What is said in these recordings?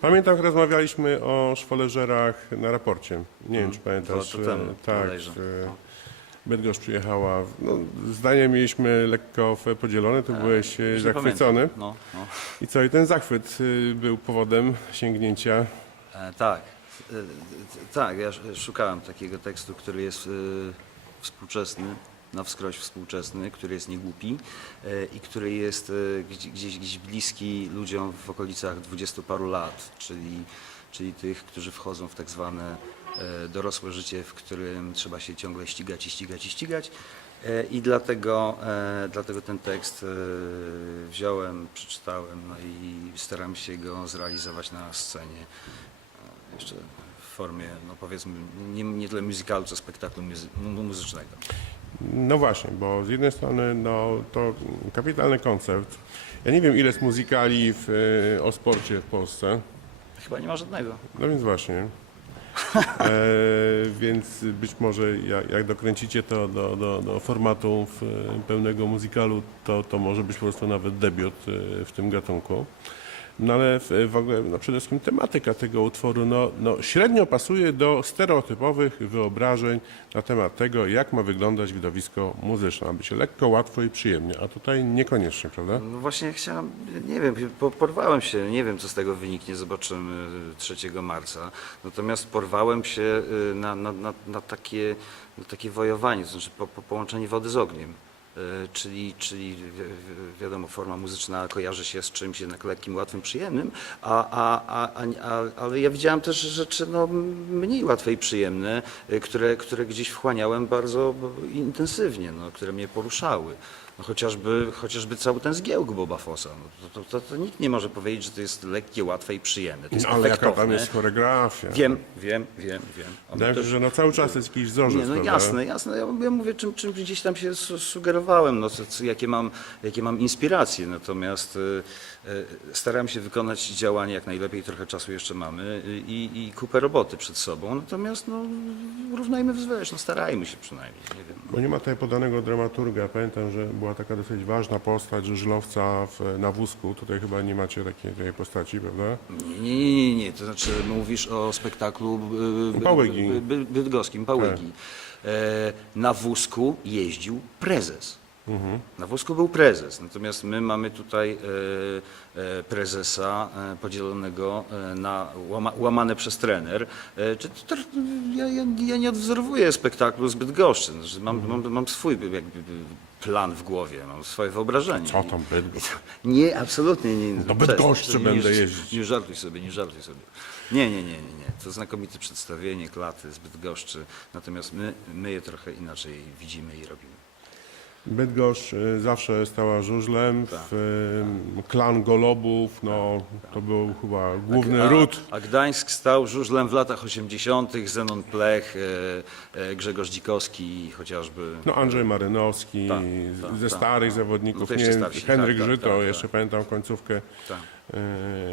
Pamiętam, jak rozmawialiśmy o szwoleżerach na raporcie. Nie wiem, czy Dwa pamiętasz. lata temu, e, tak, bodajże. e, No. Bydgoszcz przyjechała. No, zdania mieliśmy lekko w- podzielone, byłeś e, Już nie zachwycony. pamiętam. No, no. I co, i ten zachwyt e, był powodem sięgnięcia. E, tak, e, e, tak, ja sz- szukałem takiego tekstu, który jest e, współczesny, na wskroś współczesny, który jest niegłupi e, i który jest e, gdzieś, gdzieś, bliski ludziom w okolicach dwudziestu paru lat, czyli, czyli tych, którzy wchodzą w tak zwane e, dorosłe życie, w którym trzeba się ciągle ścigać i ścigać i ścigać. I dlatego, dlatego ten tekst wziąłem, przeczytałem no i staram się go zrealizować na scenie. Jeszcze w formie, no powiedzmy, nie, nie tyle muzykalu, co spektaklu muzy mu- muzycznego. No właśnie, bo z jednej strony no, to kapitalny koncept. Ja nie wiem, ile jest muzykali w, e, o sporcie w Polsce. Chyba nie ma żadnego. No więc właśnie. E, więc być może jak, jak dokręcicie to do, do, do formatu w, pełnego muzykalu, to, to może być po prostu nawet debiut e, w tym gatunku. No ale w, w ogóle no przede wszystkim tematyka tego utworu no, no średnio pasuje do stereotypowych wyobrażeń na temat tego, jak ma wyglądać widowisko muzyczne. Ma być lekko, łatwo i przyjemnie, a tutaj niekoniecznie, prawda? No właśnie chciałem, nie wiem, po, porwałem się, nie wiem co z tego wyniknie, zobaczymy y, 3 marca. Natomiast porwałem się y, na, na, na, na, takie, na takie wojowanie, to znaczy po, po połączenie wody z ogniem. Y, Czyli, czyli wi- wi- wiadomo, forma muzyczna kojarzy się z czymś jednak lekkim, łatwym, przyjemnym, a, a, a, a, ale ja widziałem też rzeczy no, mniej łatwe i przyjemne, y, które, które gdzieś wchłaniałem bardzo intensywnie, no, które mnie poruszały. No chociażby, chociażby cały ten zgiełk Boba Fossa. No to, to, to, to nikt nie może powiedzieć, że to jest lekkie, łatwe i przyjemne. To jest No, ale jaka tam efektowne. jest choreografia? Wiem, wiem, wiem, wiem. Wydaje też- że no cały czas jest jakiś wzorzec, nie, no prawda? jasne, jasne. Ja, ja mówię, czym, czym gdzieś tam się su- sugerowałem, no, co, co, jakie, mam, jakie mam inspiracje. Natomiast y, y, staram się wykonać działanie jak najlepiej, trochę czasu jeszcze mamy y, i, i kupę roboty przed sobą. Natomiast no, równajmy wzwyż, no starajmy się przynajmniej. Nie wiem. Bo nie ma tutaj podanego dramaturga. Pamiętam, że była taka dosyć ważna postać żużlowca w, na wózku. Tutaj chyba nie macie takiej, takiej postaci, prawda? Nie, nie, nie, nie. To znaczy mówisz o spektaklu y, by- Pałygi. by- by- bydgoskim, Pałygi. E, na wózku jeździł prezes. Na wózku był prezes, natomiast my mamy tutaj e, e, prezesa e, podzielonego e, na łama, łamane przez trener. E, czy, to, ja, ja, ja nie odwzorowuję spektaklu z Bydgoszczy. Znaczy, mam, mam, mam swój jakby, plan w głowie, mam swoje wyobrażenie. Co tam Bydgoszcz? Nie, absolutnie nie. Do Przestań, Bydgoszczy będę nie- jeździć. Nie żartuj sobie, nie żartuj sobie. Nie, nie, nie, nie, nie. To znakomite przedstawienie, klaty z Bydgoszczy, natomiast my, my je trochę inaczej widzimy i robimy. Bydgoszcz y, zawsze stała żużlem. Tak, W, y, klan Golobów, no to był chyba główny a, ród. A Gdańsk stał żużlem w latach 80., Zenon Plech, e, e, Grzegorz Dzikowski chociażby. No Andrzej Marynowski, Tak, tak, ze tak, starych tak. zawodników, No to nie starsi, Henryk tak, tak, Żyto, tak, tak. jeszcze pamiętam końcówkę Tak.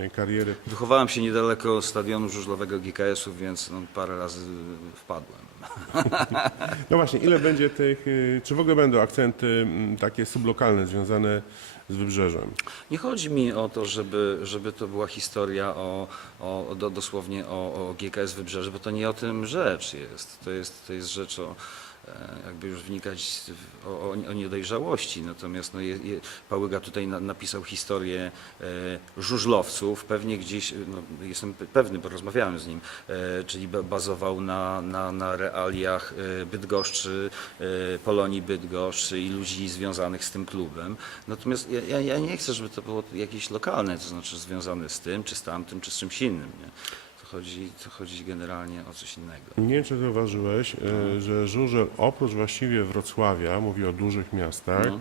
y, kariery. Wychowałem się niedaleko stadionu żużlowego GKS-u, więc no, parę razy wpadłem. No właśnie, ile będzie tych, y, czy w ogóle będą akcenty mm, takie sublokalne związane z wybrzeżem? Nie chodzi mi o to, żeby, żeby to była historia o, o, o do, dosłownie o, o GKS Wybrzeże, bo to nie o tym rzecz jest. To jest, to jest rzecz o jakby już wnikać o, o, o niedojrzałości. Natomiast no, je, je, Pałyga tutaj na, napisał historię e, żużlowców, pewnie gdzieś, no, jestem pe- pewny, bo rozmawiałem z nim, e, czyli ba- bazował na, na, na realiach e, Bydgoszczy, e, Polonii Bydgoszcz i ludzi związanych z tym klubem. Natomiast ja, ja nie chcę, żeby to było jakieś lokalne, to znaczy związane z tym, czy z tamtym, czy z czymś innym. Nie? To, chodzi, to chodzi generalnie o coś innego. Nie wiem, czy zauważyłeś, y, że żużel oprócz właściwie Wrocławia, mówi o dużych miastach, No.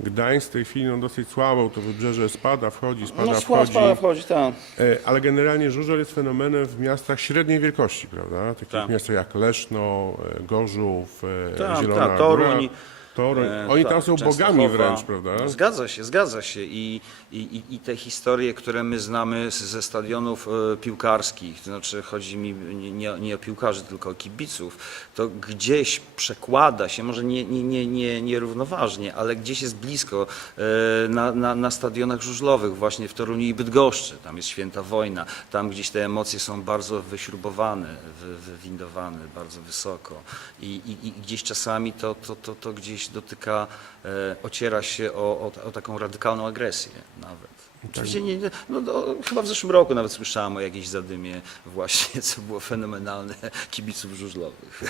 Gdańsk w tej chwili no, dosyć słabo, to wybrzeże spada, wchodzi, spada, No, wchodzi. wchodzi, tak. E, Ale generalnie żużel jest fenomenem w miastach średniej wielkości, prawda? Takich Tak. miastach jak Leszno, e, Gorzów, e, Tak, Zielona tak, Toruń, Góra. To, E, oni tam tak, są bogami wręcz, prawda? No, zgadza się, zgadza się. I, i, i- te historie, które my znamy ze stadionów e, piłkarskich, to znaczy chodzi mi nie, nie, o piłkarzy, tylko o kibiców, to gdzieś przekłada się, może nie, nie, nie, nie, nierównoważnie, ale gdzieś jest blisko e, na, na, na stadionach żużlowych, właśnie w Toruniu i Bydgoszczy. Tam jest święta wojna, tam gdzieś te emocje są bardzo wyśrubowane, wy, wywindowane bardzo wysoko i, i, i gdzieś czasami to, to, to, to gdzieś dotyka, e, ociera się o, o, o taką radykalną agresję nawet. Oczywiście nie, no, no, chyba w zeszłym roku nawet słyszałem o jakiejś zadymie właśnie, co było fenomenalne, kibiców żużlowych.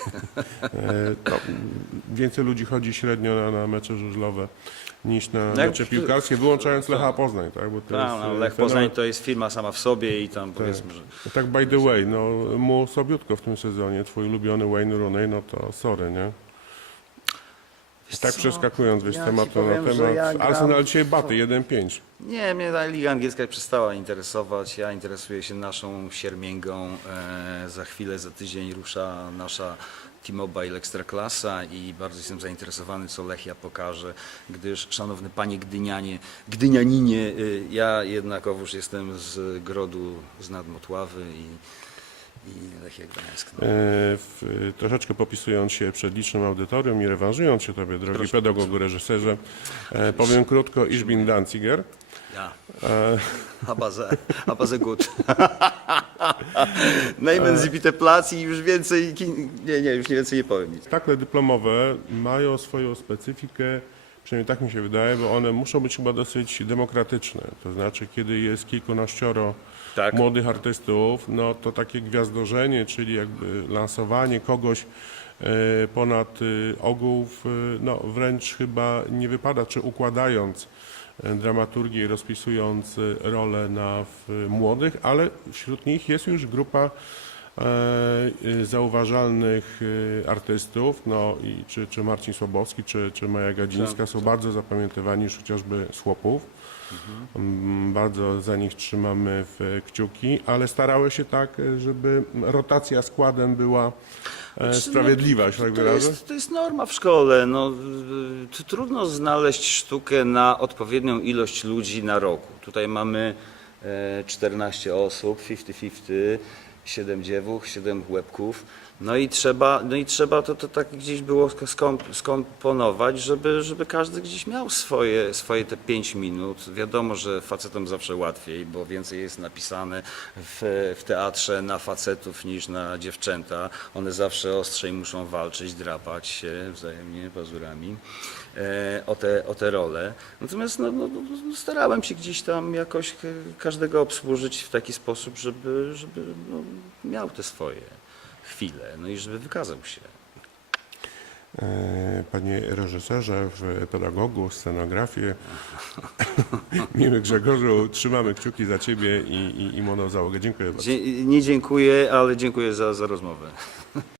E, to, więcej ludzi chodzi średnio na, na mecze żużlowe niż na jak- mecze piłkarskie, wyłączając Lecha Poznań, tak? Bo to Tak, jest, no, e, Lech Poznań to jest firma sama w sobie i tam powiedzmy, że... No tak by the way, no mu sobiutko w tym sezonie, twój ulubiony Wayne Rooney, no to sorry, nie? Tak co? przeskakując wiesz, z Ja ci tematu na powiem, że temat. ja gram Arsenal dzisiaj baty 1-5. Nie, mnie ta Liga Angielska przestała interesować. Ja interesuję się naszą siermięgą. E, za chwilę, za tydzień rusza nasza T-Mobile Ekstraklasa i bardzo jestem zainteresowany, co Lechia pokaże, gdyż, szanowny panie Gdynianie, Gdynianinie, y, ja jednakowoż jestem z Grodu, z Nadmotławy i, i Lechia Gdańsk. No. E, w, troszeczkę popisując się przed licznym audytorium i rewanżując się tobie, drogi Proszę pedagogu, reżyserze, e, powiem krótko, Ich bin Danziger. Ja. E, Aber sehr, aber sehr gut. Nehmen Sie bitte Platz i już więcej, nie, nie, już nie więcej nie powiem nic. Takle dyplomowe mają swoją specyfikę, przynajmniej tak mi się wydaje, bo one muszą być chyba dosyć demokratyczne. To znaczy, kiedy jest kilkunaścioro Tak. młodych artystów, no to takie gwiazdorzenie, czyli jakby lansowanie kogoś e, ponad e, ogół, w, no wręcz chyba nie wypada, czy układając e, dramaturgię i rozpisując e, rolę na młodych, ale wśród nich jest już grupa e, zauważalnych artystów, no i czy, czy Marcin Słabowski, czy, czy Maja Gadzińska są bardzo zapamiętywani już chociażby z chłopów. Mm, Bardzo za nich trzymamy w kciuki, ale starały się tak, żeby rotacja składem była e, sprawiedliwa, że tak To wyrażę. jest, to jest norma w szkole. No, y, trudno znaleźć sztukę na odpowiednią ilość ludzi na roku. Tutaj mamy e, 14 osób, 50-50, 7 dziewuch, 7 łebków. No i trzeba, no i trzeba to, to tak gdzieś było skomp, skomponować, żeby, żeby każdy gdzieś miał swoje, swoje te 5 minut. Wiadomo, że facetom zawsze łatwiej, bo więcej jest napisane w, w teatrze na facetów niż na dziewczęta. One zawsze ostrzej muszą walczyć, drapać się wzajemnie pazurami e, o, te, o te role. Natomiast no, no, no, starałem się gdzieś tam jakoś każdego obsłużyć w taki sposób, żeby, żeby no, miał te swoje chwile, no i żeby wykazał się. E, Panie reżyserze, w pedagogu, scenografię. Miły Grzegorzu, trzymamy kciuki za Ciebie i, i, i monozałogę. Dziękuję bardzo. Dzie- nie dziękuję, ale dziękuję za, za rozmowę.